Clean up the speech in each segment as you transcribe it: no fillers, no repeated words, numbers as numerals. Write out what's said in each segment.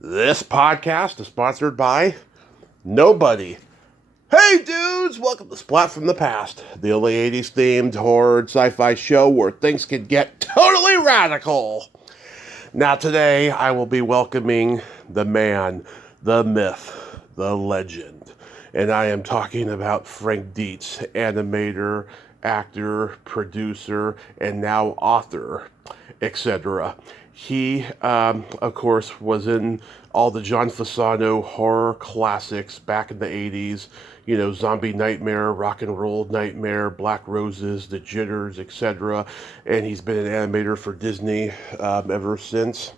This podcast is sponsored by nobody. Hey dudes, welcome to Splat from the Past, the only 80s themed horror and sci-fi show where things can get totally radical. Now today I will be welcoming the man, the myth, the legend. And I am talking about Frank Dietz, animator, actor, producer, and now author, etc. He, of course, was in all the John Fasano horror classics back in the 80s. You know, Zombie Nightmare, Rock and Roll Nightmare, Black Roses, The Jitters, etc. And he's been an animator for Disney ever since.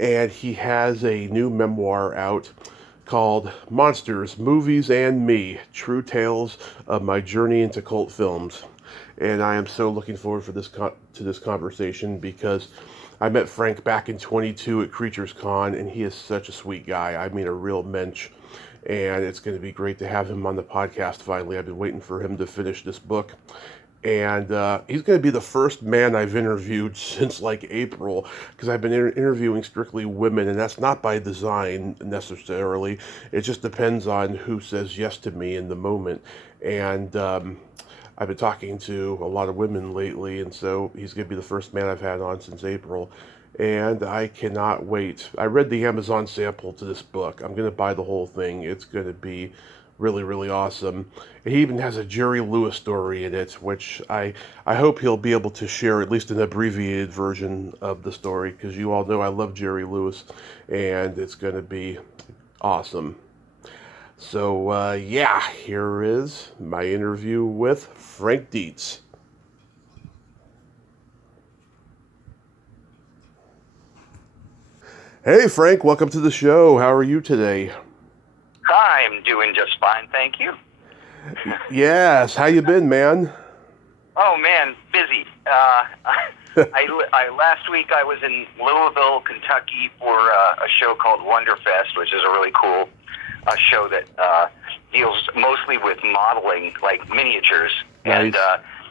And he has a new memoir out called Monsters, Movies, and Me, True Tales of My Journey into Cult Films. And I am so looking forward for to this conversation because I met Frank back in 22 at Creatures Con, and he is such a sweet guy. I mean, a real mensch. And it's going to be great to have him on the podcast finally. I've been waiting for him to finish this book. And he's going to be the first man I've interviewed since like April, because I've been interviewing strictly women, and that's not by design necessarily. It just depends on who says yes to me in the moment. And I've been talking to a lot of women lately, and so he's going to be the first man I've had on since April. And I cannot wait. I read the Amazon sample to this book. I'm going to buy the whole thing. It's going to be really, really awesome. He even has a Jerry Lewis story in it, which I hope he'll be able to share at least an abbreviated version of the story, because you all know I love Jerry Lewis, and it's going to be awesome. So, here is my interview with Frank Dietz. Hey, Frank, welcome to the show. How are you today? Hi, I'm doing just fine, thank you. Yes, how you been, man? Oh man, busy. Last week I was in Louisville, Kentucky for a show called Wonderfest, which is a really cool show that deals mostly with modeling, like miniatures. Nice. And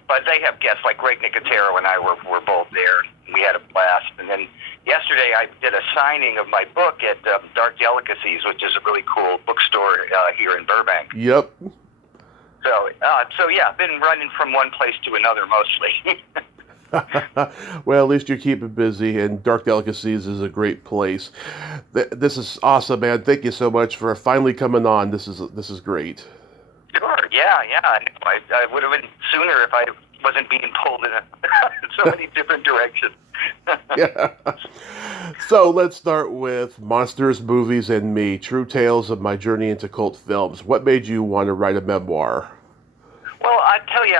but they have guests like Greg Nicotero and I were both there. We had a blast. And then yesterday I did a signing of my book at Dark Delicacies, which is a really cool bookstore here in Burbank. Yep. So yeah, I've been running from one place to another mostly. Well, at least you're keeping busy, and Dark Delicacies is a great place. This is awesome, man. Thank you so much for finally coming on. This is great. Sure, yeah. I would have been sooner if I wasn't being pulled in so many different directions. Yeah. So let's start with Monsters, Movies, and Me, True Tales of My Journey into Cult Films. What made you want to write a memoir? Well, I tell you,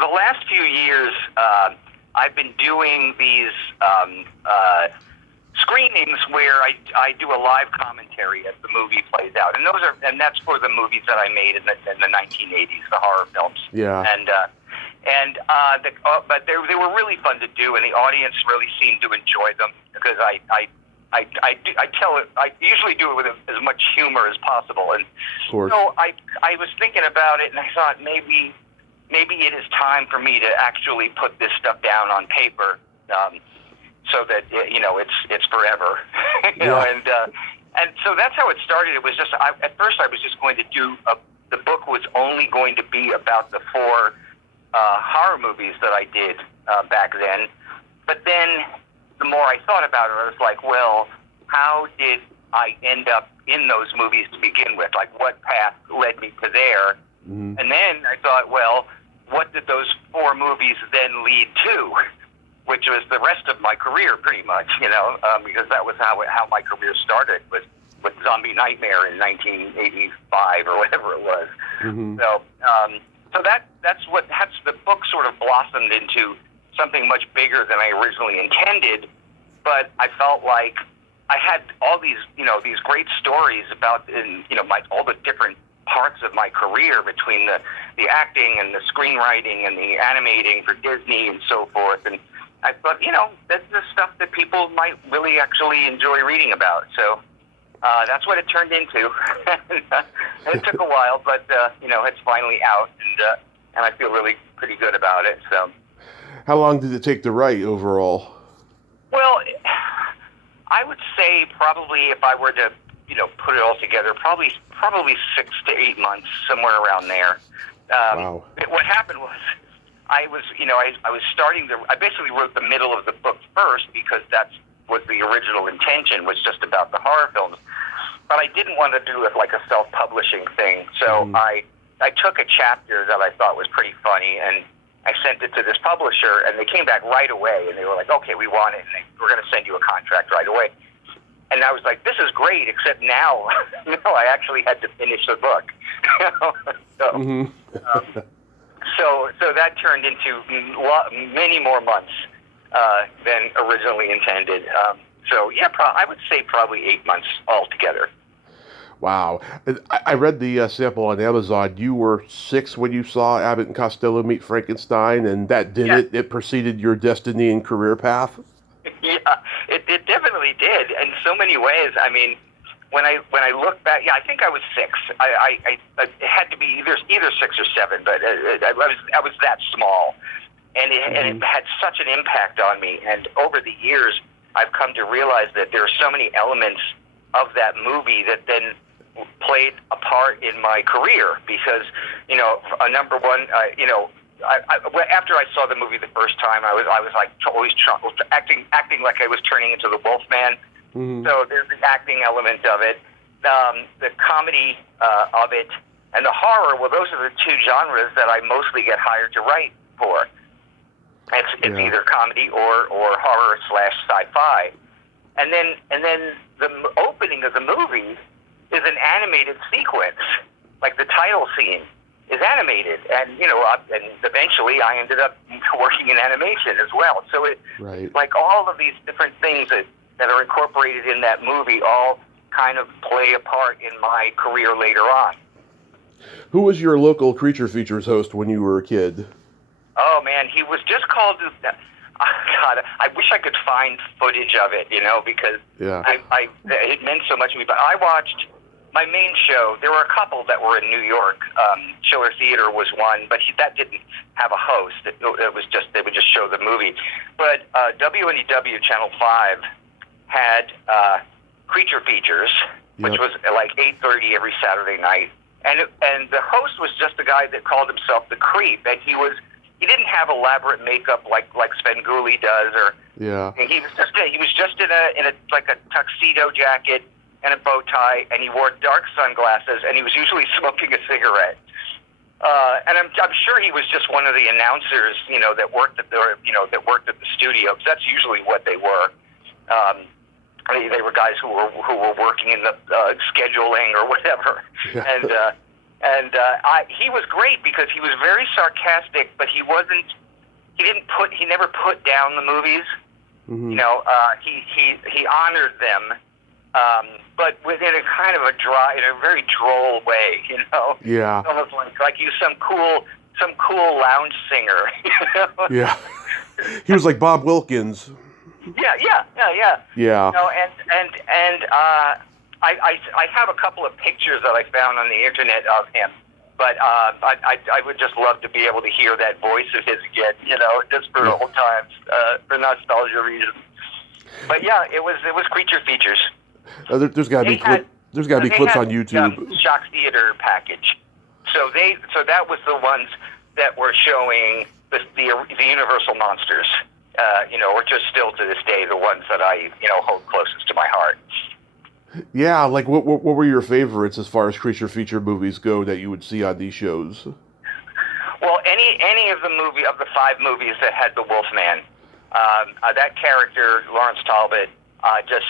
the last few years, I've been doing these screenings where I do a live commentary as the movie plays out, and that's for the movies that I made in the 1980s, the horror films. Yeah. But they were really fun to do, and the audience really seemed to enjoy them because I usually do it with as much humor as possible, and so I was thinking about it, and I thought maybe it is time for me to actually put this stuff down on paper, so that it's forever, and so that's how it started. It was just at first I was just going to do the book was only going to be about the 4 horror movies that I did back then, but then the more I thought about it, I was like, well, how did I end up in those movies to begin with? Like, what path led me to there? Mm-hmm. And then I thought, well, what did those 4 movies then lead to? Which was the rest of my career, pretty much, because that was how my career started with Zombie Nightmare in 1985 or whatever it was. Mm-hmm. So that's the book sort of blossomed into something much bigger than I originally intended, but I felt like I had all these great stories about all the different parts of my career between the acting and the screenwriting and the animating for Disney and so forth, and I thought, that's the stuff that people might really actually enjoy reading about. So that's what it turned into. And it took a while, but it's finally out, and I feel really pretty good about it. So, how long did it take to write overall? Well, I would say probably if I were to, put it all together, probably 6 to 8 months, somewhere around there. Wow. What happened was, I basically wrote the middle of the book first because that's what the original intention was, just about the horror films. But I didn't want to do it like a self-publishing thing, so I took a chapter that I thought was pretty funny, and I sent it to this publisher, and they came back right away, and they were like, okay, we want it, and we're going to send you a contract right away. And I was like, this is great, except now, I actually had to finish the book. So that turned into many more months than originally intended. I would say probably 8 months altogether. Wow. I read the sample on Amazon. You were 6 when you saw Abbott and Costello meet Frankenstein, and that did it? It preceded your destiny and career path? Yeah, it definitely did in so many ways. I mean, when I look back, I think I was 6. It had to be either 6 or 7, but I was that small, and it had such an impact on me. And over the years, I've come to realize that there are so many elements of that movie that then played a part in my career because, number one, after I saw the movie the first time, I was like always acting like I was turning into the Wolfman. So there's the acting element of it, the comedy of it, and the horror. Well, those are the two genres that I mostly get hired to write for. It's either comedy or horror / sci-fi, and then the opening of the movie is an animated sequence, like the title scene is animated, and and eventually I ended up working in animation as well. So like all of these different things that are incorporated in that movie all kind of play a part in my career later on. Who was your local Creature Features host when you were a kid? Oh man, he was just called. God, I wish I could find footage of it, because it meant so much to me. But I watched my main show. There were a couple that were in New York. Schiller Theater was one, but that didn't have a host. It was just they would just show the movie. But WNEW Channel 5 had Creature Features, which was like 8:30 every Saturday night, and the host was just a guy that called himself the Creep, and he didn't have elaborate makeup like Svengoolie does, and he was just in a tuxedo jacket and a bow tie, and he wore dark sunglasses, and he was usually smoking a cigarette. And I'm sure he was just one of the announcers, that worked at the studio, because that's usually what they were. They were guys who were working in the scheduling or whatever, he was great because he was very sarcastic, but he never put down the movies. He honored them, but within a kind of in a very droll way, Yeah. Almost like he was some cool lounge singer. Yeah. He was like Bob Wilkins. Yeah. I have a couple of pictures that I found on the internet of him, but I would just love to be able to hear that voice of his again, just for old times, for nostalgia reasons. But yeah, it was Creature Features. There's got to be clips on YouTube. Shock Theater package. So that was the ones that were showing the Universal monsters. Or just still to this day the ones that I hold closest to my heart. Yeah, like what were your favorites as far as Creature Feature movies go that you would see on these shows? Well, any of the 5 movies that had the Wolfman, that character Lawrence Talbot just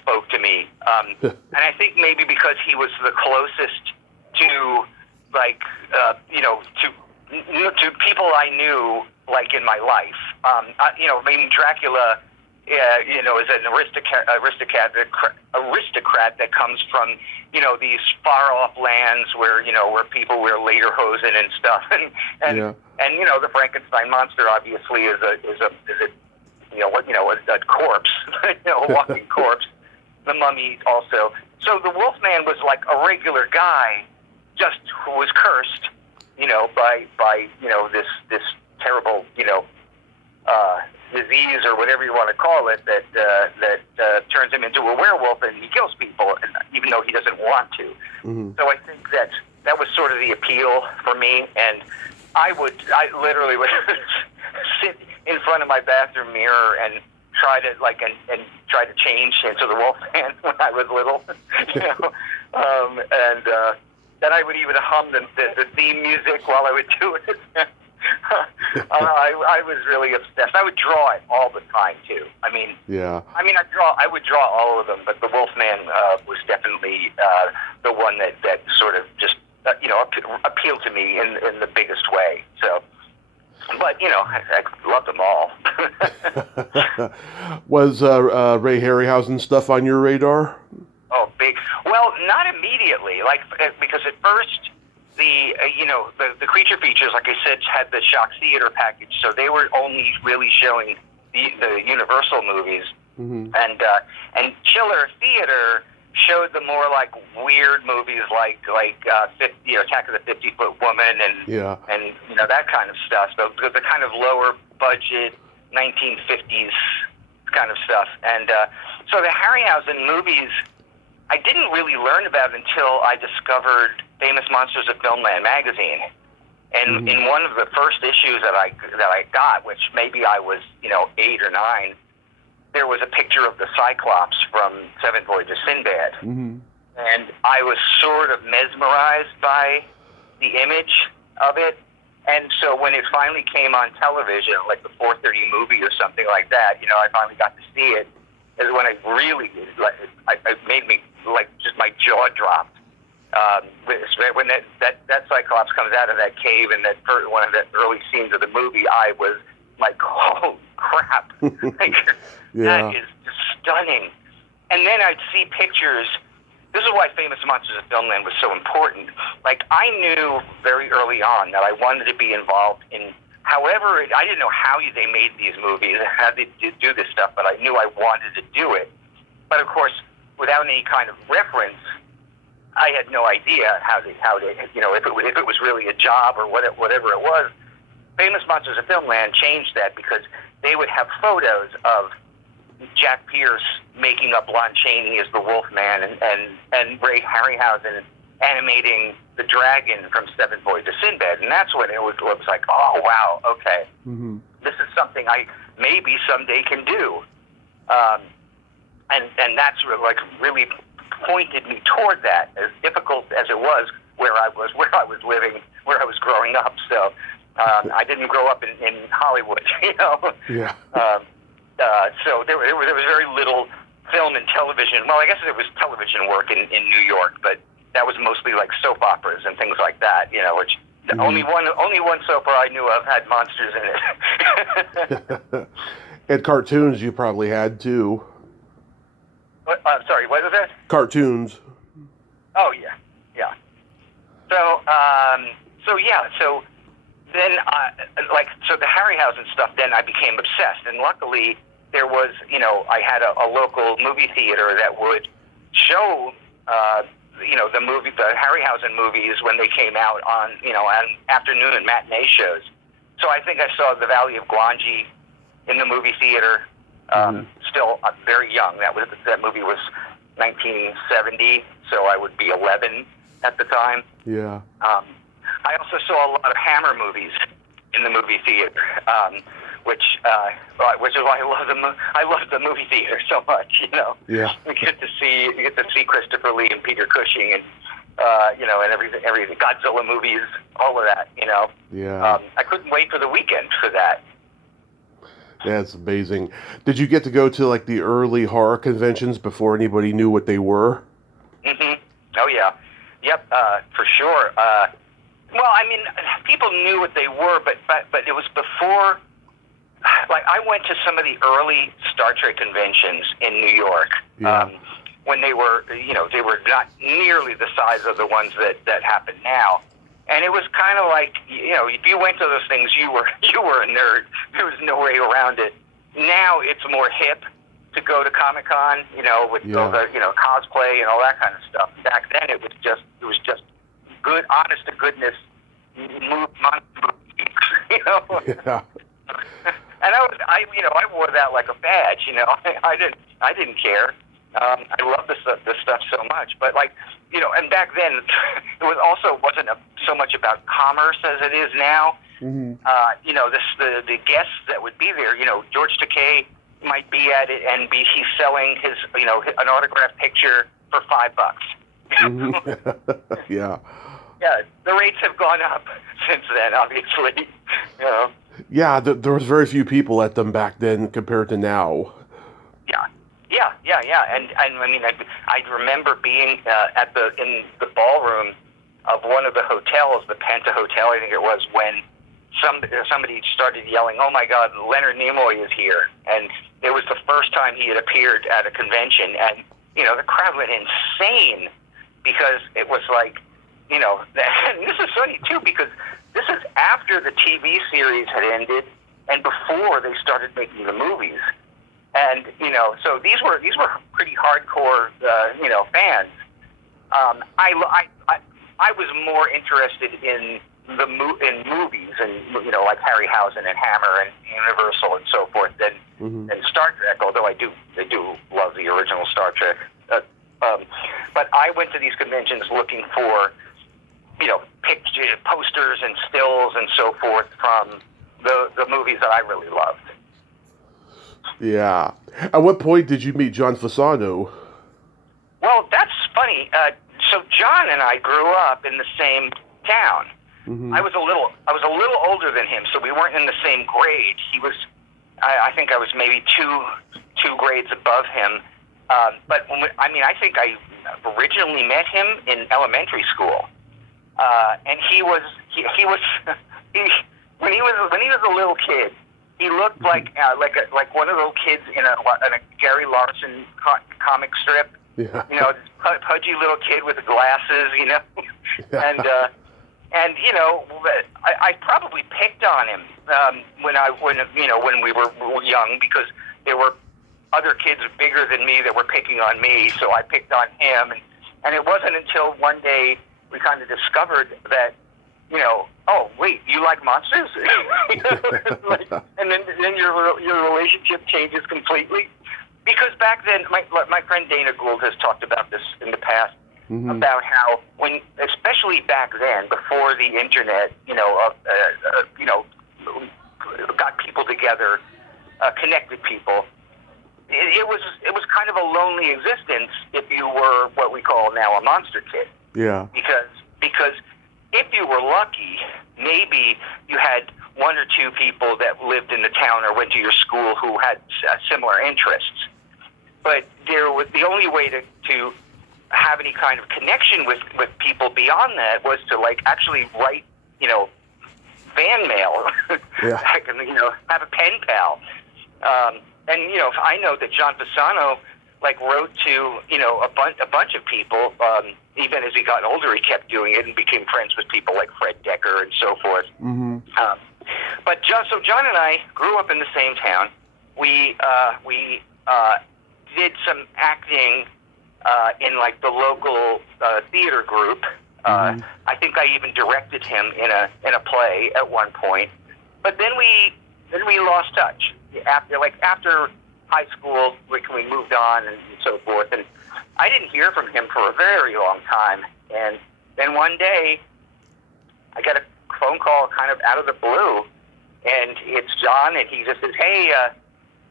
spoke to me, and I think maybe because he was the closest to to people I knew in my life. Dracula. Is an aristocrat that comes from, these far off lands where people wear lederhosen and stuff, and the Frankenstein monster obviously is a corpse, a walking corpse. The Mummy also. So the Wolfman was like a regular guy, just who was cursed, by this terrible disease or whatever you want to call it that turns him into a werewolf and he kills people, and even though he doesn't want to. Mm-hmm. So I think that was sort of the appeal for me, and I literally would sit in front of my bathroom mirror and try to change into the Wolfman when I was little, and then I would even hum the theme music while I would do it. I was really obsessed. I would draw it all the time too. I would draw all of them, but the Wolfman was definitely the one that sort of just appealed to me in the biggest way. So. But, I loved them all. Was Ray Harryhausen stuff on your radar? Oh, big. Well, not immediately, because at first the creature features, like I said, had the Shock Theater package, so they were only really showing the Universal movies. Mm-hmm. And Chiller Theater showed the more weird movies like Attack of the 50-Foot Woman and that kind of stuff. The kind of lower budget 1950s kind of stuff. And so the Harryhausen movies, I didn't really learn about until I discovered Famous Monsters of Filmland magazine. And in one of the first issues that I got, which maybe I was 8 or 9. There was a picture of the Cyclops from Seventh Voyage of Sinbad. Mm-hmm. And I was sort of mesmerized by the image of it. And so when it finally came on television, like the 4:30 movie or something like that, I finally got to see it, is when I really, it made me, just my jaw dropped. When that Cyclops comes out of that cave and one of the early scenes of the movie, I was like, oh, crap. That is just stunning. And then I'd see pictures. This is why Famous Monsters of Filmland was so important. I knew very early on that I wanted to be involved in, I didn't know how they made these movies, how they do this stuff, but I knew I wanted to do it. But of course, without any kind of reference, I had no idea how they if it was really a job or whatever it was. Famous Monsters of Filmland changed that because they would have photos of Jack Pierce making up Lon Chaney as the Wolfman and Ray Harryhausen animating the dragon from Seventh Voyage of Sinbad. And that's when it was like, oh, wow, okay. Mm-hmm. This is something I maybe someday can do. And that's really pointed me toward that, as difficult as it was where I was living, where I was growing up. So I didn't grow up in Hollywood, Yeah. So there was very little film and television. Well, I guess there was television work in New York, but that was mostly soap operas and things like that. Which only one soap opera I knew of had monsters in it. And cartoons you probably had too. Sorry, what was that? Cartoons. Oh yeah. So then, so the Harryhausen stuff, then I became obsessed. And luckily, there was, I had a local movie theater that would show, the Harryhausen movies when they came out on afternoon and matinee shows. So I think I saw The Valley of Gwangi in the movie theater. Still very young. That movie was 1970, so I would be 11 at the time. Yeah. I also saw a lot of Hammer movies in the movie theater, which is why I love the movie theater so much. Yeah. You get to see Christopher Lee and Peter Cushing and and everything, Godzilla movies, all of that. Yeah. I couldn't wait for the weekend for that. That's amazing. Did you get to go to the early horror conventions before anybody knew what they were? Mm-hmm. Oh yeah. Yep. For sure. Well, I mean, people knew what they were, but it was before. I went to some of the early Star Trek conventions in New York when they were not nearly the size of the ones that happen now. And it was kind of if you went to those things, you were a nerd. There was no way around it. Now it's more hip to go to Comic-Con, with all the cosplay and all that kind of stuff. Back then, it was just good, honest to goodness, monster movies, Yeah. And I wore that like a badge. I didn't care. I love this stuff so much. But and back then it wasn't so much about commerce as it is now. Mm-hmm. The guests that would be there. George Takei might be at it and he's selling his an autographed picture for $5. Mm-hmm. Yeah. Yeah, the rates have gone up since then, obviously. Yeah, there was very few people at them back then compared to now. Yeah. And I mean, I remember being in the ballroom of one of the hotels, the Penta Hotel, I think it was, when somebody started yelling, "Oh my God, Leonard Nimoy is here!" And it was the first time he had appeared at a convention, and the crowd went insane because it was like, and this is funny too because this is after the TV series had ended and before they started making the movies. And so these were pretty hardcore, fans. I was more interested in movies and like Harryhausen and Hammer and Universal and so forth than Star Trek. Although I do love the original Star Trek. But I went to these conventions looking for picture posters and stills and so forth from the movies that I really loved. Yeah. At what point did you meet John Fasano? Well, that's funny. So John and I grew up in the same town. Mm-hmm. I was a little older than him, so we weren't in the same grade. He was, I think I was maybe two grades above him. But I think I originally met him in elementary school. And when he was a little kid, he looked like one of those kids in a Gary Larson comic strip. Yeah. Pudgy little kid with the glasses. And I probably picked on him when we were young because there were other kids bigger than me that were picking on me, so I picked on him. And it wasn't until one day we kind of discovered that, oh wait, you like monsters? And then your relationship changes completely. Because back then, my friend Dana Gould has talked about this in the past, about how especially back then, before the internet, got people together, connected people. It was kind of a lonely existence if you were what we call now a monster kid. Yeah. Because if you were lucky, maybe you had one or two people that lived in the town or went to your school who had similar interests. But the only way to have any kind of connection with people beyond that was to actually write, fan mail. Yeah. Have a pen pal. And I know that John Fasano wrote to a bunch of people. Even as he got older, he kept doing it and became friends with people like Fred Decker and so forth. Mm-hmm. But John and I grew up in the same town. We did some acting in the local theater group. I think I even directed him in a play at one point. But then we lost touch after high school. We moved on and so forth, and I didn't hear from him for a very long time. And then one day, I got a phone call kind of out of the blue, and it's John, and he just says, "Hey,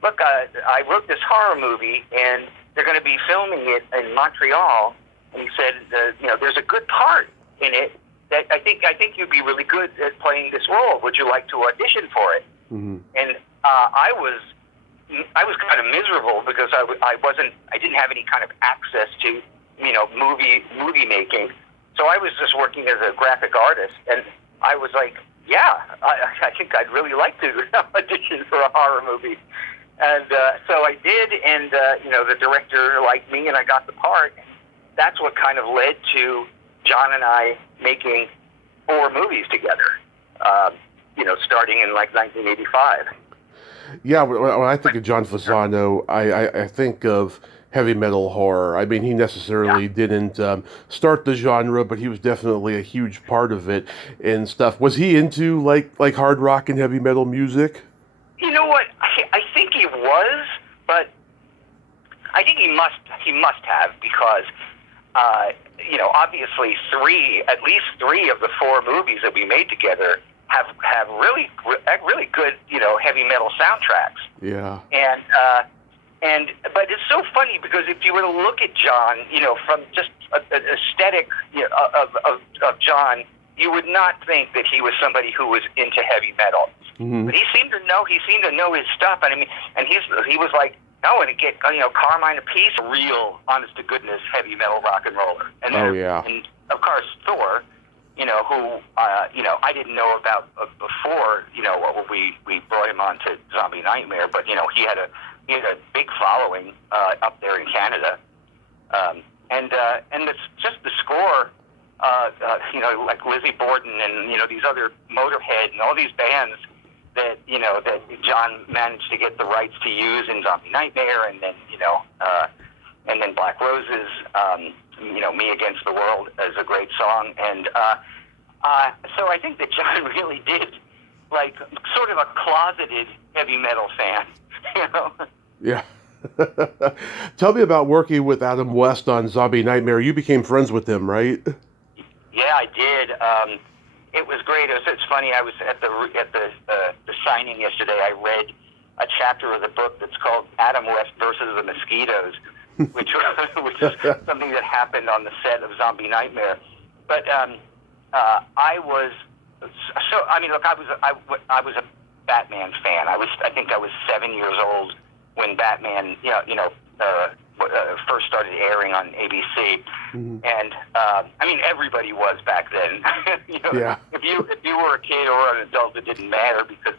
look, I wrote this horror movie, and they're going to be filming it in Montreal." And he said, "There's a good part in it that I think you'd be really good at playing this role. Would you like to audition for it?" Mm-hmm. And I was kind of miserable because I didn't have any kind of access to movie making. So I was just working as a graphic artist, and I was like, yeah, I think I'd really like to audition for a horror movie. And so I did, and the director liked me, and I got the part. That's what kind of led to John and I making 4 movies together, starting in 1985. Yeah, when I think of John Fasano, I think of heavy metal horror. I mean, he necessarily didn't start the genre, but he was definitely a huge part of it and stuff. Was he into like hard rock and heavy metal music? You know what? but I think he must have, because obviously at least three of the four movies that we made together have really good heavy metal soundtracks. Yeah. But it's so funny, because if you were to look at John, from just an aesthetic of John, you would not think that he was somebody who was into heavy metal. Mm-hmm. But he seemed to know his stuff. And I mean, and he was like, I want to get Carmine Appice, a real, honest to goodness heavy metal rock and roller. And then, and of course Thor, who I didn't know about before we brought him on to Zombie Nightmare, but he had a big following up there in Canada, and it's just the score, like Lizzie Borden and these other Motorhead and all these bands that that John managed to get the rights to use in Zombie Nightmare, and then Black Roses, Me Against the World is a great song, and so I think that John really did, like, sort of a closeted heavy metal fan, Yeah. Tell me about working with Adam West on Zombie Nightmare. You became friends with him, right? Yeah, I did. It was great. It's funny. I was at the signing yesterday. I read a chapter of the book that's called Adam West versus the Mosquitoes, which is something that happened on the set of Zombie Nightmare. But I was so. I mean, look, I was a Batman fan. I think I was 7 years old when Batman, first started airing on ABC, and I mean, everybody was back then. Yeah. If you were a kid or an adult, it didn't matter, because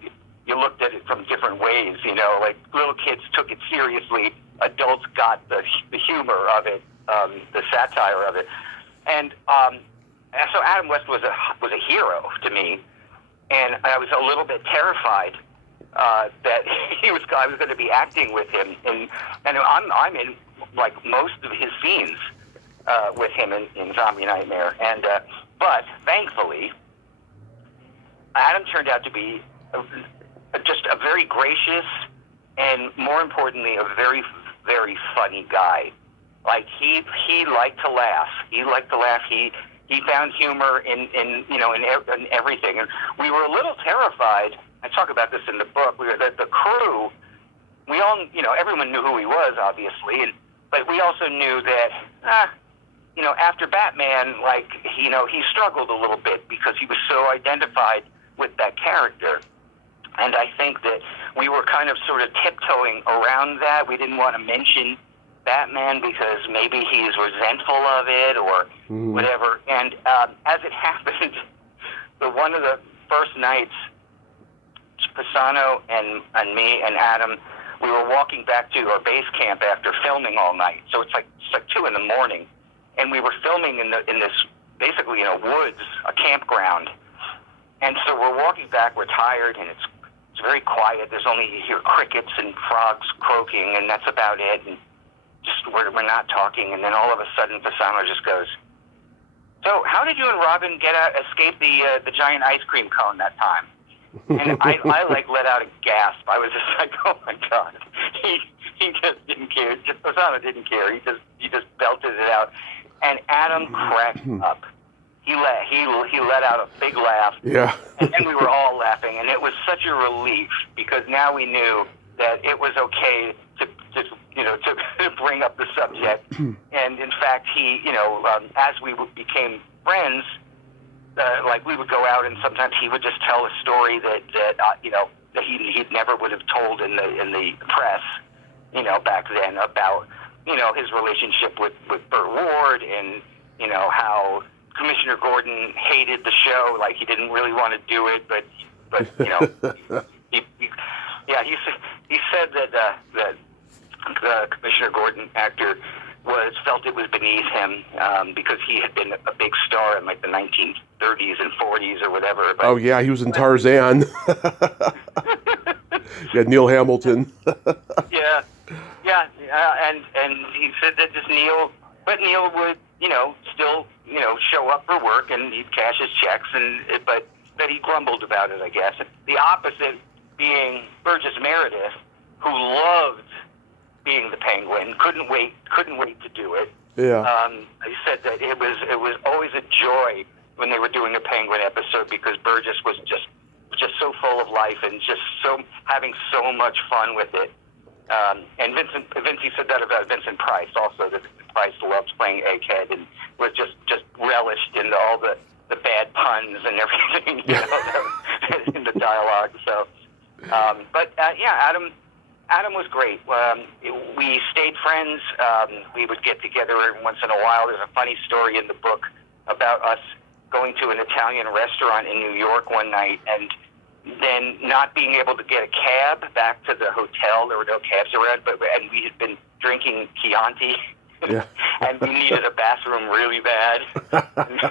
you looked at it from different ways. Like little kids took it seriously, adults got the humor of it, the satire of it, and so Adam West was a hero to me, and I was a little bit terrified that I was going to be acting with him, and I'm in like most of his scenes with him in Zombie Nightmare, and but thankfully Adam turned out to be just a very gracious, and more importantly, a very, very funny guy. Like he liked to laugh. He found humor in everything, and we were a little terrified. I talk about this in the book. The crew, we all, everyone knew who he was, obviously, but we also knew that, after Batman, like, he struggled a little bit because he was so identified with that character. And I think that we were kind of sort of tiptoeing around that. We didn't want to mention Batman because maybe he's resentful of it or whatever. And as it happened, one of the first nights, Pisano and me and Adam, we were walking back to our base camp after filming all night. So it's like 2 a.m, and we were filming in this basically woods, a campground. And so we're walking back. We're tired, and it's very quiet. There's only, you hear crickets and frogs croaking, and that's about it. And just we're not talking. And then all of a sudden, Pisano just goes, "So how did you and Robin escape the giant ice cream cone that time?" And I like let out a gasp. I was just like, "Oh my God!" He just didn't care. Pisano didn't care. He just belted it out, and Adam cracked up. He let out a big laugh. Yeah. And then we were all laughing, and it was such a relief, because now we knew that it was okay to bring up the subject. And in fact, he as we became friends. Like we would go out, and sometimes he would just tell a story that he never would have told in the press, back then, about his relationship with Burt Ward, and how Commissioner Gordon hated the show, like he didn't really want to do it, but he said that the Commissioner Gordon actor felt it was beneath him because he had been a big star in like the 1930s and 40s or whatever. But, oh yeah, he was in Tarzan. Yeah, Neil Hamilton. yeah, and he said that Neil would still show up for work, and he'd cash his checks, but that he grumbled about it, I guess. The opposite being Burgess Meredith, who loved being the Penguin. Couldn't wait to do it. Yeah. He said that it was always a joy when they were doing a Penguin episode because Burgess was just so full of life and just having so much fun with it. And Vincey said that about Vincent Price also, that Price loved playing Egghead and was just relished in all the bad puns and everything, in the dialogue. So, Adam was great. We stayed friends. We would get together every once in a while. There's a funny story in the book about us going to an Italian restaurant in New York one night and then not being able to get a cab back to the hotel. There were no cabs around, and we had been drinking Chianti, and we needed a bathroom really bad. And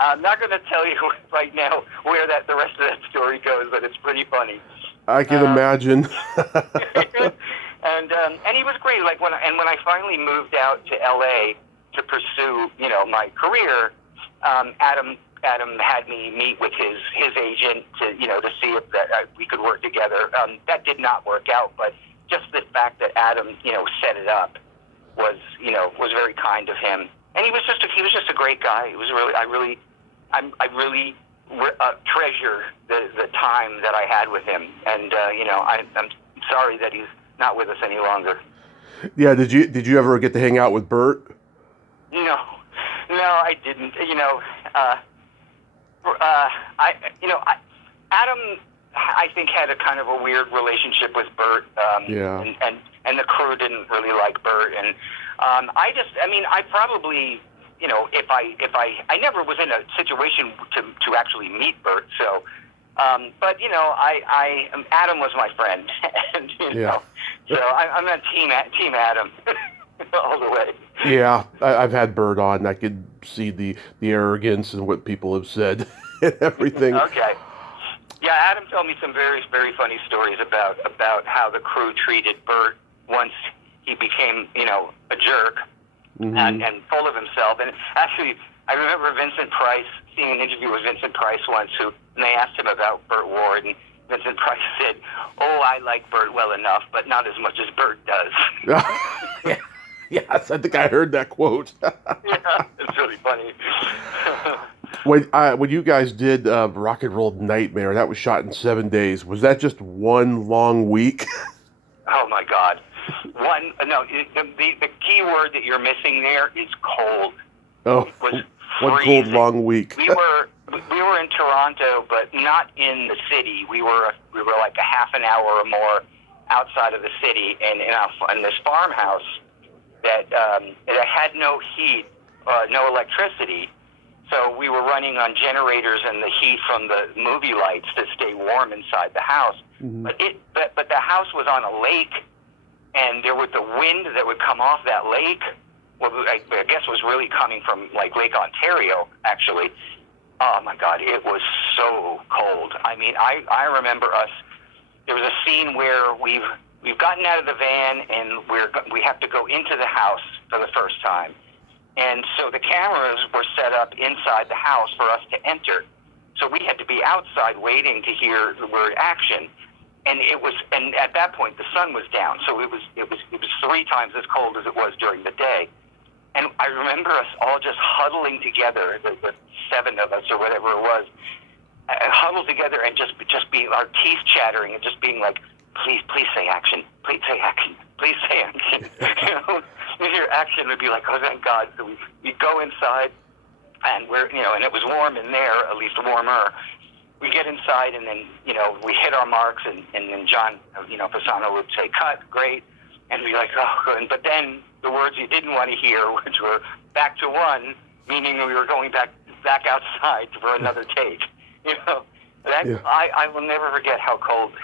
I'm not going to tell you right now where the rest of that story goes, but it's pretty funny. I can imagine. And he was great. Like when I finally moved out to LA to pursue, my career, Adam had me meet with his agent to see if we could work together. That did not work out, but just the fact that Adam set it up was very kind of him. And he was just a great guy. It was I really treasure the time that I had with him. And I'm sorry that he's not with us any longer. Yeah, did you ever get to hang out with Bert? No, I didn't. Adam, I think, had a kind of a weird relationship with Bert. And the crew didn't really like Bert. And I probably, if I never was in a situation to actually meet Bert. So, but Adam was my friend, and so I'm on Team Adam all the way. Yeah, I've had Bert on. I could see the arrogance and what people have said and everything. Okay. Yeah, Adam told me some very, very funny stories about how the crew treated Bert once he became, a jerk and full of himself. And actually, I remember seeing an interview with Vincent Price once, and they asked him about Burt Ward, and Vincent Price said, "Oh, I like Bert well enough, but not as much as Bert does." Yes, I think I heard that quote. Yeah, it's really funny. When you guys did Rock and Roll Nightmare, that was shot in 7 days. Was that just one long week? Oh my God! The key word that you're missing there is cold. Oh, it was one cold long week. We were in Toronto, but not in the city. We were like a half an hour or more outside of the city, and in this farmhouse that it had no heat, no electricity. So we were running on generators and the heat from the movie lights to stay warm inside the house. Mm-hmm. But the house was on a lake, and there was the wind that would come off that lake. Well, I guess was really coming from like Lake Ontario, actually. Oh my God, it was so cold. I mean, I remember us. There was a scene where we've gotten out of the van and we have to go into the house for the first time. And so the cameras were set up inside the house for us to enter. So we had to be outside waiting to hear the word action. And at that point the sun was down. So it was 3 times as cold as it was during the day. And I remember us all just huddling together, the 7 of us or whatever it was, huddled together and just being, our teeth chattering and just being like, please say action, please say action, please say action. You hear action, would be like, oh, thank God. So we go inside, and and it was warm in there, at least warmer. We get inside, and then, we hit our marks, and then John, Fasano would say, cut, great. And we'd be like, oh, good. But then the words you didn't want to hear, which were back to 1, meaning we were going back outside for another take. I will never forget how cold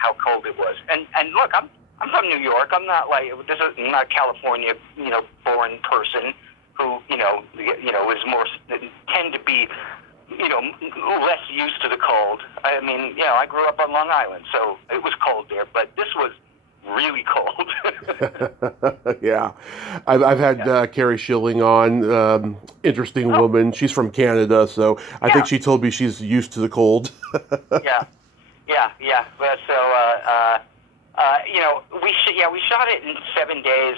it was. And look, I'm from New York. I'm not I'm not a California, born person who, is more, tend to be, less used to the cold. I mean, I grew up on Long Island, so it was cold there, but this was really cold. Yeah. I've had Carrie Schilling on, interesting woman. She's from Canada, so I think she told me she's used to the cold. Yeah. But so, We shot it in 7 days,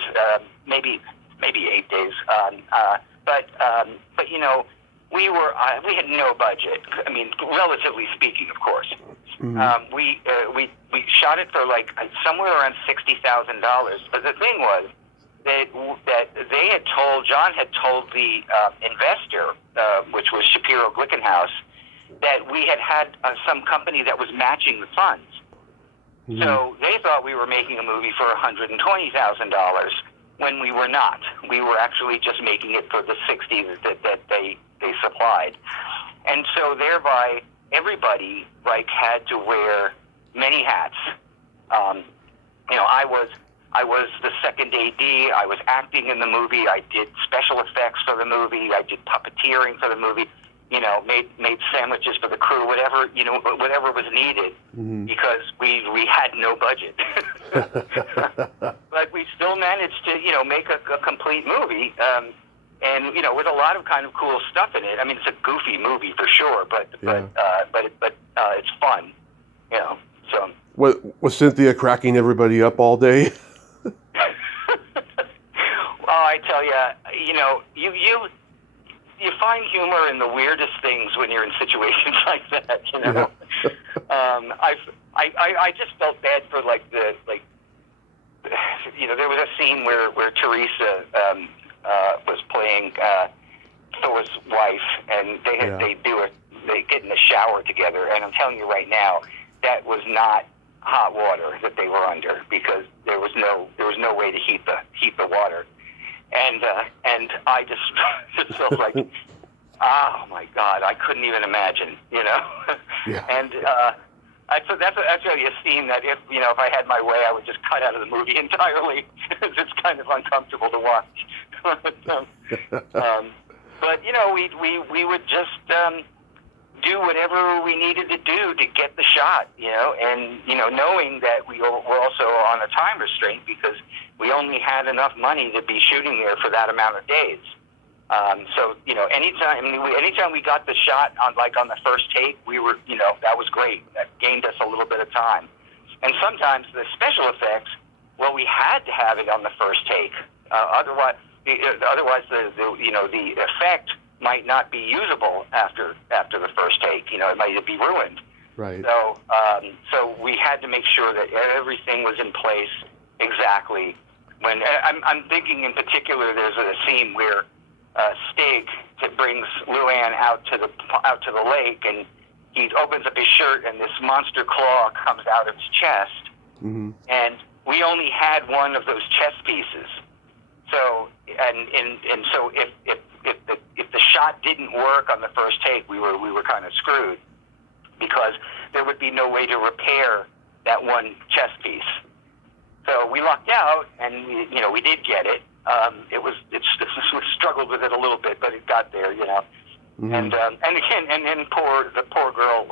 maybe 8 days. But we had no budget. I mean, relatively speaking, of course. Mm-hmm. We shot it for like somewhere around $60,000. But the thing was that John had told the investor, which was Shapiro Glickenhaus, that we had some company that was matching the funds. Mm-hmm. So they thought we were making a movie for $120,000 when we were not. We were actually just making it for the 60 that they supplied. And so thereby everybody had to wear many hats. I was the second AD. I was acting in the movie. I did special effects for the movie. I did puppeteering for the movie. Made sandwiches for the crew, whatever was needed, mm-hmm. because we had no budget. But we still managed to, make a complete movie, and with a lot of kind of cool stuff in it. I mean, it's a goofy movie for sure, but it's fun, So. Was Cynthia cracking everybody up all day? Well, I tell you, you find humor in the weirdest things when you're in situations like that, Yeah. I just felt bad for there was a scene where Teresa was playing Thor's wife, and they get in the shower together, and I'm telling you right now, that was not hot water that they were under, because there was no way to heat the water. And I just felt like, oh my God, I couldn't even imagine, Yeah. And that's really a scene that if I had my way, I would just cut out of the movie entirely. It's kind of uncomfortable to watch. But we would just do whatever we needed to do to get the shot, and knowing that we were also on a time restraint, because we only had enough money to be shooting there for that amount of days. So anytime we got the shot on the first take, we were that was great. That gained us a little bit of time. And sometimes the special effects, well, we had to have it on the first take. Otherwise the effect might not be usable after the first take. It might be ruined. Right. So we had to make sure that everything was in place exactly. When I'm thinking in particular, there's a scene where Stig brings Luann out to the lake, and he opens up his shirt, and this monster claw comes out of his chest. Mm-hmm. And we only had one of those chest pieces. So so if the shot didn't work on the first take, we were kind of screwed, because there would be no way to repair that one chest piece. So we lucked out, and we did get it. We struggled with it a little bit, but it got there, Mm-hmm. And then the poor girl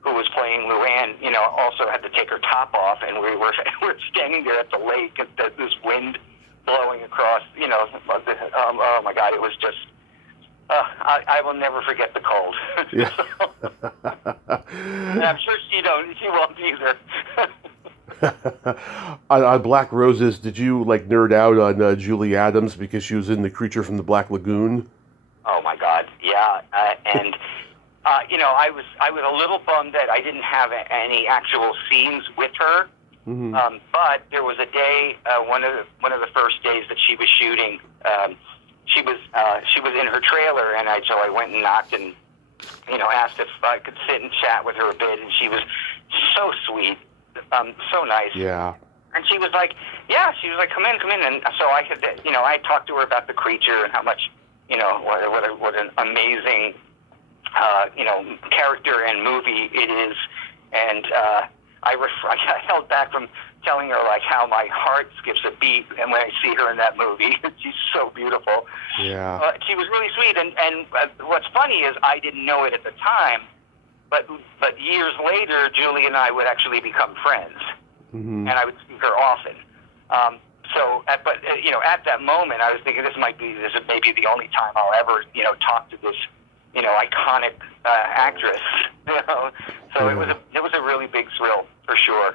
who was playing Luann, also had to take her top off, and we're standing there at the lake, and this wind blowing across, oh my God, it was just, I will never forget the cold. Yeah. And I'm sure she won't either. On Black Roses, did you nerd out on Julie Adams because she was in The Creature from the Black Lagoon? Oh my God, yeah, and I was a little bummed that I didn't have any actual scenes with her. Mm-hmm. But there was a day, one of the first days that she was shooting, she was in her trailer, and so I went and knocked and asked if I could sit and chat with her a bit, and she was so sweet, so nice. Yeah. And she was like, come in, and so I talked to her about The Creature and how much, what an amazing, character and movie it is, and I held back from telling her how my heart skips a beat, and when I see her in that movie, she's so beautiful. Yeah. She was really sweet, and what's funny is I didn't know it at the time, but years later, Julie and I would actually become friends, Mm-hmm. and I would see her often. At that moment, I was thinking this may be the only time I'll ever talk to this iconic actress. So Yeah. it was a really big thrill for sure.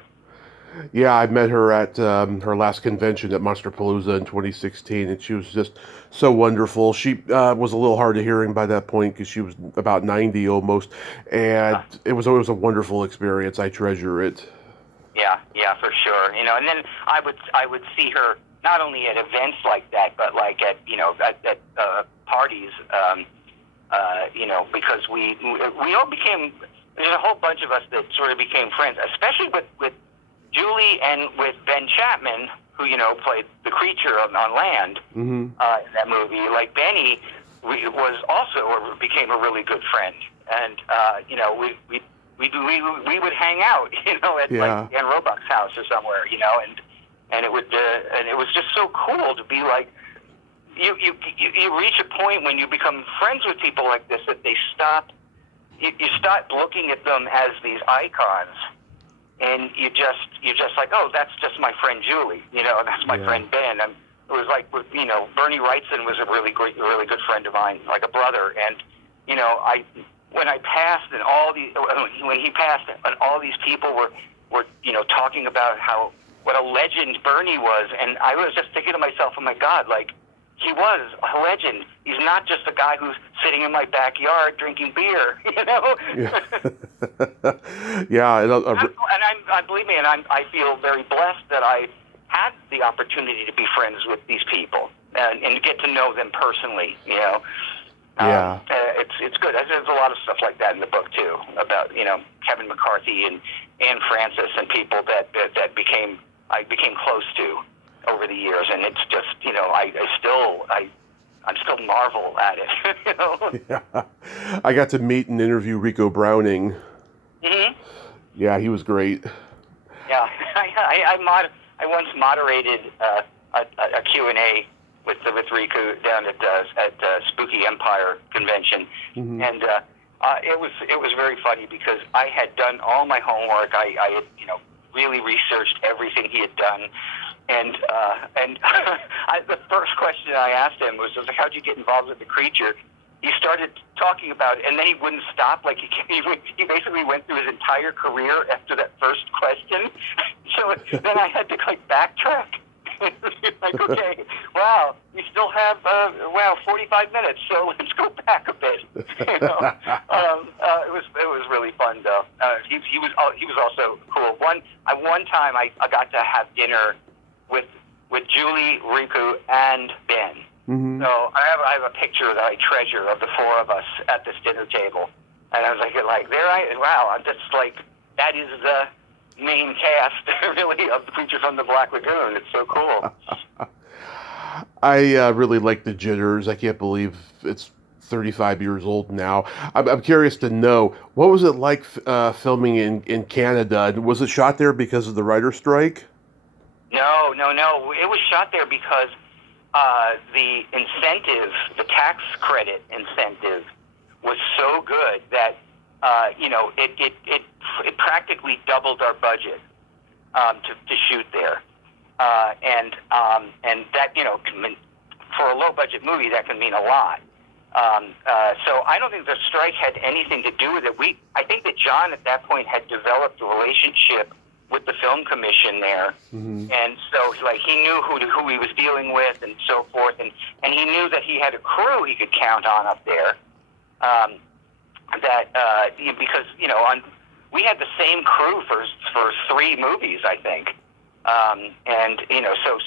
Yeah, I met her at her last convention at Monsterpalooza in 2016, and she was just so wonderful. She was a little hard of hearing by that point because she was about 90 almost, and it was a wonderful experience. I treasure it. Yeah, yeah, for sure. And then I would see her not only at events like that, but like at at parties. Because we all became, there's a whole bunch of us that sort of became friends, especially with Julie and with Ben Chapman, who played the creature on land in that movie. Like Benny, was also or became a really good friend, and we would hang out, at like Dan Roebuck's house or somewhere, and it was just so cool to be like. You reach a point when you become friends with people like this that they stop. You start looking at them as these icons, and you're just like, oh, that's just my friend Julie, and that's my friend Ben. And it was like, Bernie Wrightson was a really good friend of mine, like a brother. And when I passed, and when he passed, and all these people were talking about what a legend Bernie was, and I was just thinking to myself, oh my God, like. He was a legend. He's not just a guy who's sitting in my backyard drinking beer, Yeah. Yeah. Believe me, and I feel very blessed that I had the opportunity to be friends with these people and get to know them personally. Yeah. It's good. There's a lot of stuff like that in the book too about Kevin McCarthy and Anne Francis and people that I became close to over the years, and it's just I'm still marvel at it. Yeah. I got to meet and interview Rico Browning. Mm-hmm. Yeah, he was great. Yeah, I once moderated a Q&A with Rico down at Spooky Empire convention, and it was very funny because I had done all my homework. I had really researched everything he had done. And the first question I asked him was like, how'd you get involved with the creature? He started talking about it, and then he wouldn't stop. Like he basically went through his entire career after that first question. So then I had to backtrack. Like, okay, wow, we still have 45 minutes, so let's go back a bit. It was really fun though. He was also cool. One time I got to have dinner with Julie, Riku, and Ben. Mm-hmm. So I have a picture that I treasure of the four of us at this dinner table, and I was I'm just like, that is the main cast, really, of the Creature from the Black Lagoon. It's so cool. I really like the Jitters. I can't believe it's 35 years old now. I'm curious to know, what was it like filming in Canada? Was it shot there because of the writer's strike? No. It was shot there because the incentive, the tax credit incentive, was so good that it practically doubled our budget to shoot there, and that for a low budget movie that can mean a lot. So I don't think the strike had anything to do with it. I think that John at that point had developed a relationship with the film commission there, and so he knew who he was dealing with and so forth, and he knew that he had a crew he could count on up there. Because we had the same crew for 3 movies, I think, and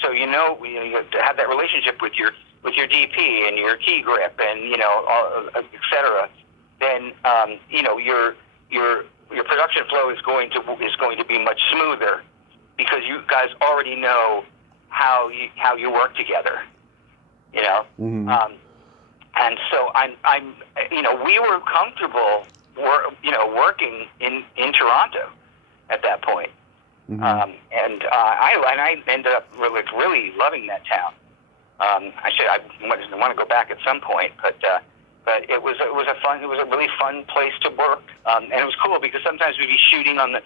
so you have that relationship with your DP and your key grip and et cetera. Then your production flow is going to be much smoother because you guys already know how you work together, and so we were comfortable working in Toronto at that point, and I ended up really loving that town. I want to go back at some point, but it was a really fun place to work, and it was cool because sometimes we'd be shooting on the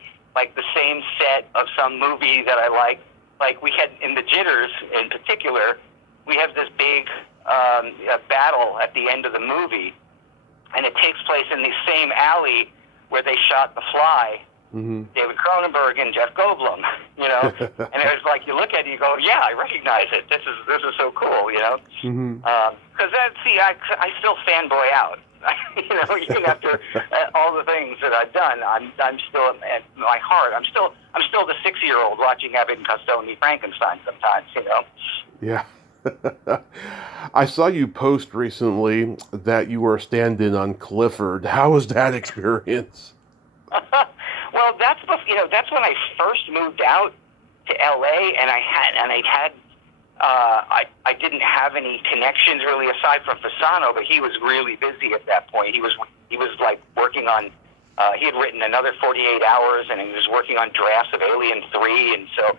same set of some movie that I liked. Like we had in the Jitters in particular, we have this big battle at the end of the movie, and it takes place in the same alley where they shot The Fly, David Cronenberg and Jeff Goldblum, you know, and it was like you look at it and you go, yeah, I recognize it. This is so cool, you know, because I still fanboy out. You know, even after all the things that I've done, I'm still at my heart. I'm still the 6-year-old watching Abbott and Costello meet Frankenstein sometimes. You know. Yeah. I saw you post recently that you were stand-in on Clifford. How was that experience? Well, that's when I first moved out to L.A. and I didn't have any connections really aside from Fasano, but he was really busy at that point. He was like working on. He had written another 48 Hours, and he was working on drafts of Alien 3, and so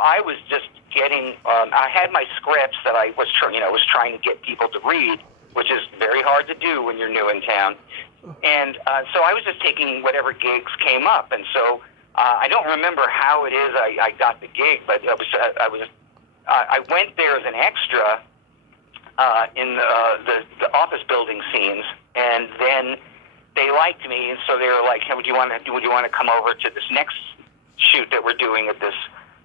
I was just getting. I had my scripts that I was trying to get people to read, which is very hard to do when you're new in town, and so I was just taking whatever gigs came up, and so I don't remember how it is I got the gig, but I went there as an extra in the office building scenes, and then they liked me, and so they were like, hey, would you want to come over to this next shoot that we're doing at this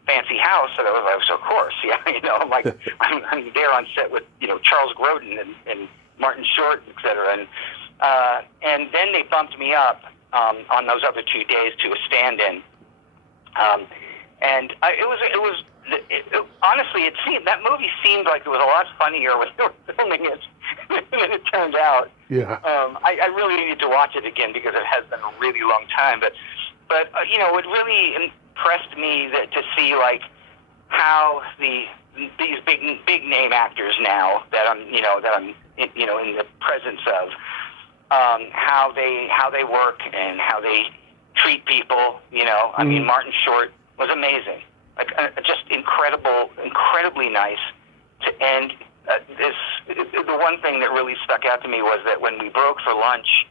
fancy house? And I was of course, yeah, you know, I'm like, I'm there on set with, you know, Charles Grodin and Martin Short, et cetera, and then they bumped me up on those other 2 days to a stand-in, and honestly, that movie seemed like it was a lot funnier when they were filming it than it turned out. Yeah. I really need to watch it again because it has been a really long time. But you know, it really impressed me to see like how these big name actors now that I'm in the presence of, how they work and how they treat people. You know, I mean, Martin Short was amazing. Like just incredibly nice. And the one thing that really stuck out to me was that when we broke for lunch,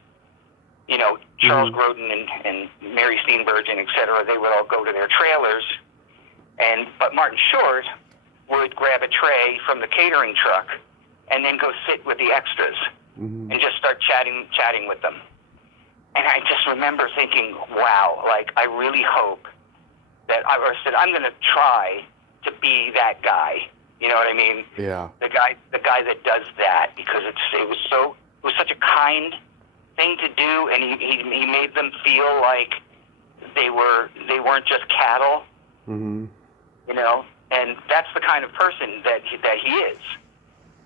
you know, Charles Grodin and Mary Steenburgen, et cetera, they would all go to their trailers, but Martin Short would grab a tray from the catering truck and then go sit with the extras and just start chatting with them. And I just remember thinking, wow, like I really hope that I said I'm going to try to be that guy. You know what I mean? Yeah. The guy that does that, because it was such a kind thing to do, and he made them feel like they weren't just cattle. You know, and that's the kind of person that he is.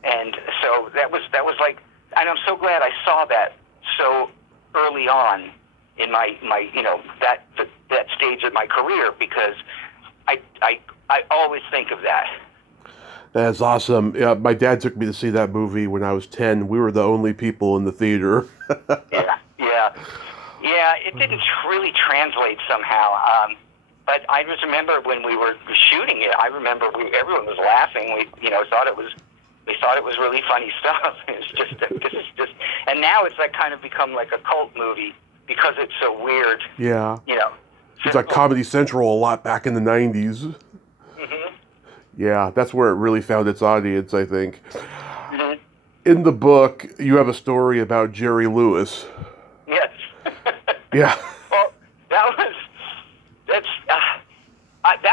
And so that was like, and I'm so glad I saw that so early on in my you know, that stage of my career, because I always think of that. That's awesome. Yeah, my dad took me to see that movie when I was 10. We were the only people in the theater. Yeah. It didn't really translate somehow. But I just remember when we were shooting it, I remember everyone was laughing. We thought it was really funny stuff. This is just, and now it's like kind of become like a cult movie because it's so weird. Yeah. You know. It's like Comedy Central a lot back in the 90s. Yeah, that's where it really found its audience, I think. In the book, you have a story about Jerry Lewis. Yes. Yeah. Well, that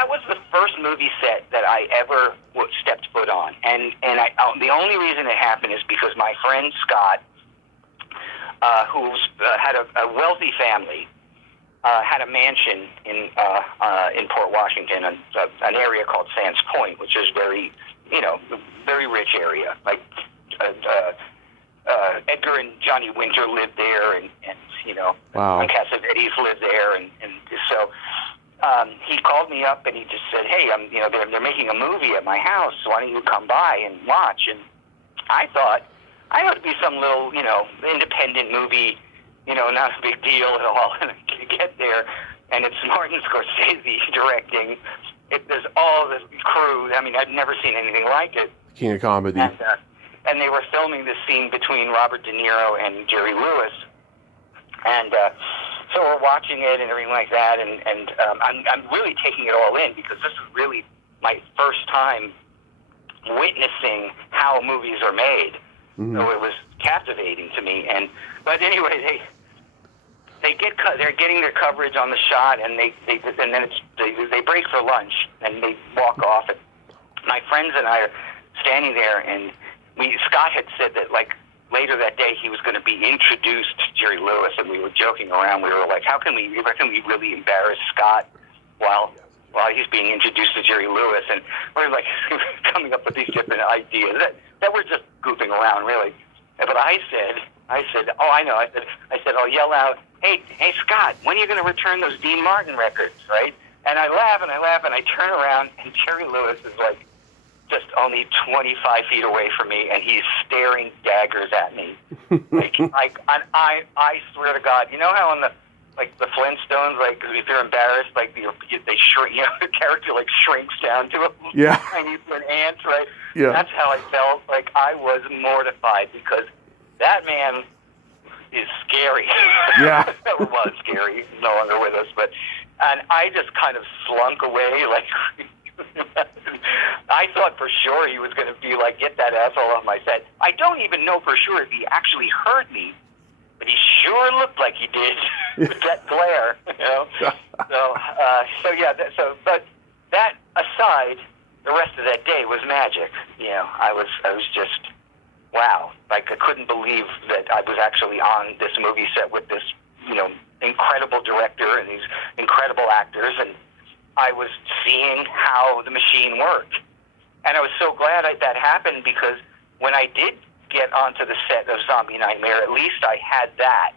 was the first movie set that I ever stepped foot on, and the only reason it happened is because my friend Scott, who had a wealthy family, had a mansion in Port Washington, an area called Sands Point, which is very rich area. Like Edgar and Johnny Winter lived there, and wow. Cassavetes lived there, and so he called me up and he just said, "Hey, they're making a movie at my house. So why don't you come by and watch?" And I thought it'd be some little independent movie. Not a big deal at all. And I get there, and it's Martin Scorsese directing. There's all this crew. I mean, I'd never seen anything like it. King of comedy. And they were filming this scene between Robert De Niro and Jerry Lewis. And so we're watching it and everything like that. And I'm really taking it all in because this is really my first time witnessing how movies are made. So it was captivating to me. But anyway, they're getting their coverage on the shot, and then they break for lunch and they walk off. And my friends and I are standing there, and Scott had said that like later that day he was going to be introduced to Jerry Lewis, and we were joking around. We were like, how can we really embarrass Scott while he's being introduced to Jerry Lewis? And we were like coming up with these different ideas that were just goofing around, really. But I said, oh, I know. I said, I'll yell out, hey, Scott, when are you going to return those Dean Martin records, right? And I laugh, and I turn around, and Jerry Lewis is like just only 25 feet away from me, and he's staring daggers at me. I swear to God, you know how on the Flintstones, like if they're embarrassed, like they shrink, the character like shrinks down to a tiny an ant, right? Yeah. That's how I felt. Like I was mortified because that man is scary. Yeah. Or was scary. He's no longer with us, and I just kind of slunk away, like I thought for sure he was going to be like, get that asshole off my set. I don't even know for sure if he actually heard me, but he sure looked like he did with that glare, But that aside, the rest of that day was magic. I was just, wow. Like I couldn't believe that I was actually on this movie set with this, incredible director and these incredible actors, and I was seeing how the machine worked. And I was so glad that happened, because when I did get onto the set of Zombie Nightmare, at least I had that.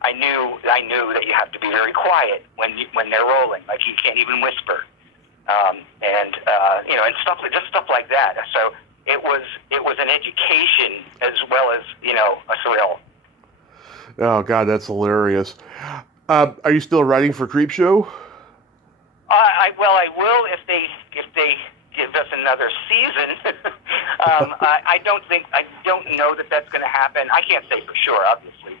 I knew that you have to be very quiet when they're rolling. Like you can't even whisper, and stuff like that. So it was an education as well as a thrill. Oh God, that's hilarious. Are you still writing for Creepshow? I will if they give us another season. I don't know that that's going to happen. I can't say for sure, obviously.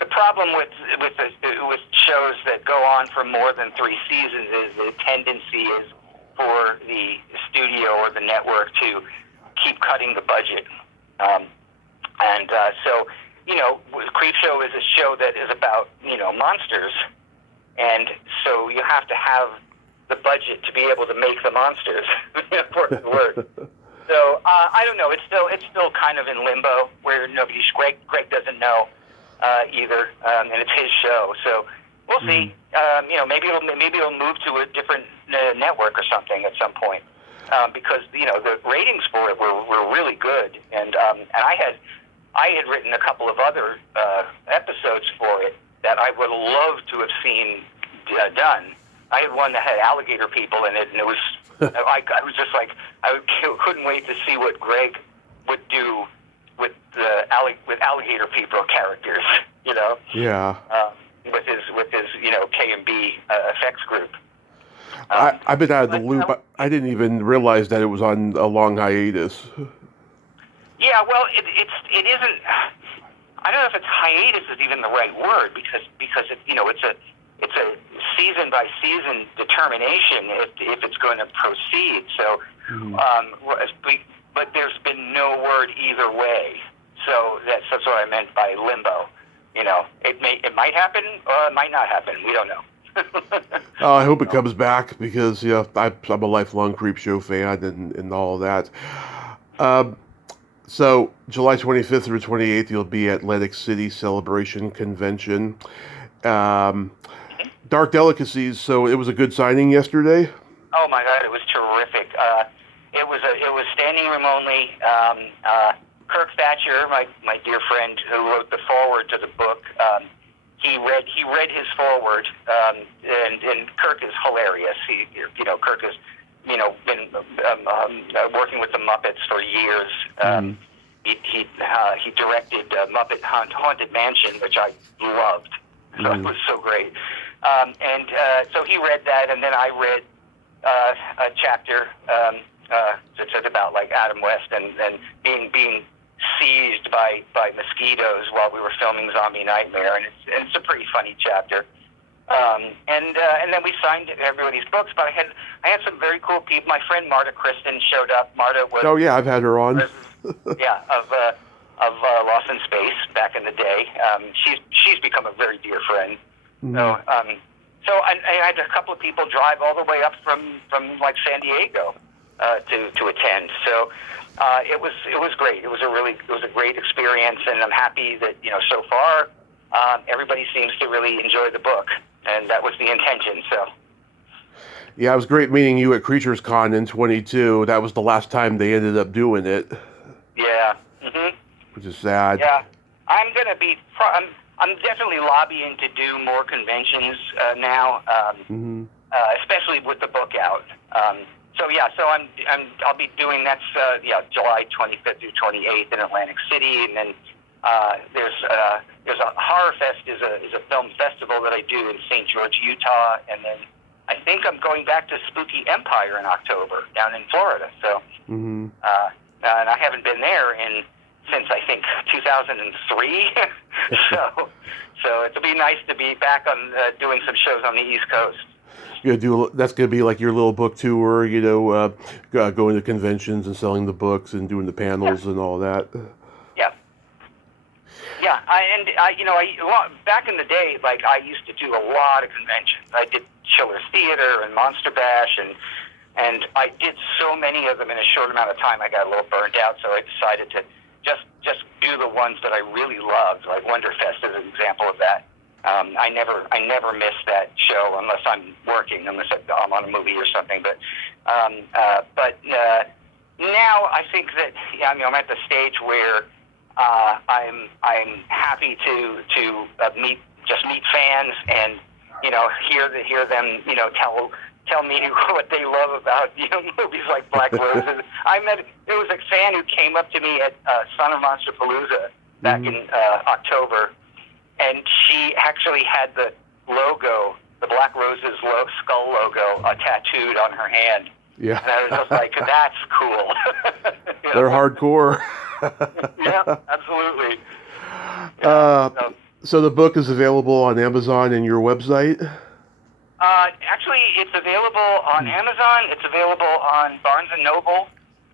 The problem with shows that go on for more than 3 seasons is the tendency is for the studio or the network to keep cutting the budget. Creepshow is a show that is about monsters, and so you have to have the budget to be able to make the monsters. Important word. So I don't know. It's still kind of in limbo where Greg doesn't know either, and it's his show. So we'll see. Maybe it'll move to a different network or something at some point, because the ratings for it were really good, and I had written a couple of other episodes for it that I would love to have seen done. I had one that had alligator people in it, and it was I was just like I couldn't wait to see what Greg would do with alligator people characters, Yeah. With his K&B effects group. I've been out of the loop. I didn't even realize that it was on a long hiatus. Yeah, well, it isn't. I don't know if it's hiatus is even the right word, because it's a season by season determination if it's going to proceed. So, but there's been no word either way. So that's what I meant by limbo. It might happen or it might not happen. We don't know. Oh, I hope it comes back, because I'm a lifelong Creepshow fan and all of that. So July 25th through 28th, you'll be at Atlantic City Celebration Convention. Dark Delicacies. So it was a good signing yesterday. Oh my God, it was terrific. It was standing room only. Kirk Thatcher, my dear friend who wrote the foreword to the book, he read his foreword, and Kirk is hilarious. Kirk has been working with the Muppets for years. He directed Muppet Haunted Mansion, which I loved. So it was so great. So he read that, and then I read a chapter that's about like Adam West and being seized by mosquitoes while we were filming Zombie Nightmare, and it's a pretty funny chapter. And then we signed everybody's books, but I had some very cool people. My friend Marta Kristen showed up. Marta was I've had her on. of Lost in Space back in the day. She's become a very dear friend. Mm-hmm. So I had a couple of people drive all the way up from like San Diego to attend. So it was great. It was a great experience, and I'm happy that so far everybody seems to really enjoy the book, and that was the intention. So. Yeah, it was great meeting you at Creatures Con in 22. That was the last time they ended up doing it. Yeah. Mm-hmm. Which is sad. Yeah, I'm gonna be. I'm definitely lobbying to do more conventions now, especially with the book out. So I'll be doing July 25th through 28th in Atlantic City, and then there's a Horror Fest is a film festival that I do in St. George, Utah, and then I think I'm going back to Spooky Empire in October down in Florida. So, and I haven't been there since I think 2003. so it'll be nice to be back on doing some shows on the East Coast. That's gonna be like your little book tour, going to conventions and selling the books and doing the panels and all that. Yeah, back in the day, like I used to do a lot of conventions. I did Chiller's Theater and Monster Bash, and I did so many of them in a short amount of time. I got a little burned out, so I decided to just do the ones that I really loved. Like Wonderfest is an example of that. I never miss that show unless I'm working, unless I'm on a movie or something. But now I think that I'm at the stage where I'm happy to meet fans and hear them tell me what they love about movies like Black Roses. There was a fan who came up to me at Son of Monsterpalooza back in October, and she actually had the logo, the Black Roses skull logo, tattooed on her hand. Yeah, and I was just like, that's cool. They're hardcore. Yeah, absolutely. So the book is available on Amazon and your website? Actually, it's available on Amazon. It's available on Barnes & Noble,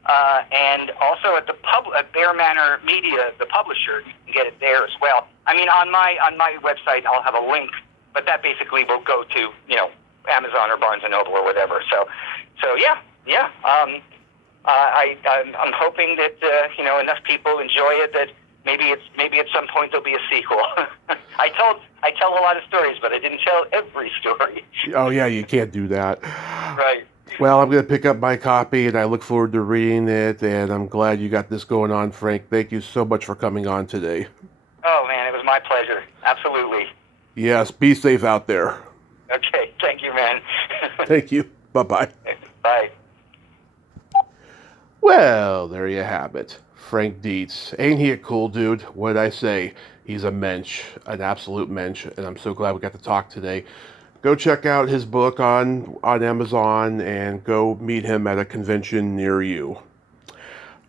and also at at Bear Manor Media, the publisher. You can get it there as well. I mean, on my website, I'll have a link, but that basically will go to Amazon or Barnes & Noble or whatever. So yeah. I'm hoping that enough people enjoy it that maybe at some point there'll be a sequel. I tell a lot of stories, but I didn't tell every story. Oh yeah, you can't do that. Right. Well, I'm going to pick up my copy, and I look forward to reading it. And I'm glad you got this going on, Frank. Thank you so much for coming on today. Oh man, it was my pleasure. Absolutely. Yes. Be safe out there. Okay. Thank you, man. Thank you. Bye-bye. Bye. Well, there you have it. Frank Dietz. Ain't he a cool dude? What'd I say? He's a mensch, an absolute mensch, and I'm so glad we got to talk today. Go check out his book on Amazon and go meet him at a convention near you.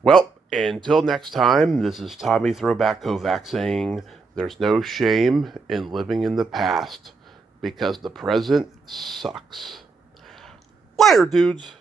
Well, until next time, this is Tommy Throwback Kovac saying there's no shame in living in the past because the present sucks. Later, dudes.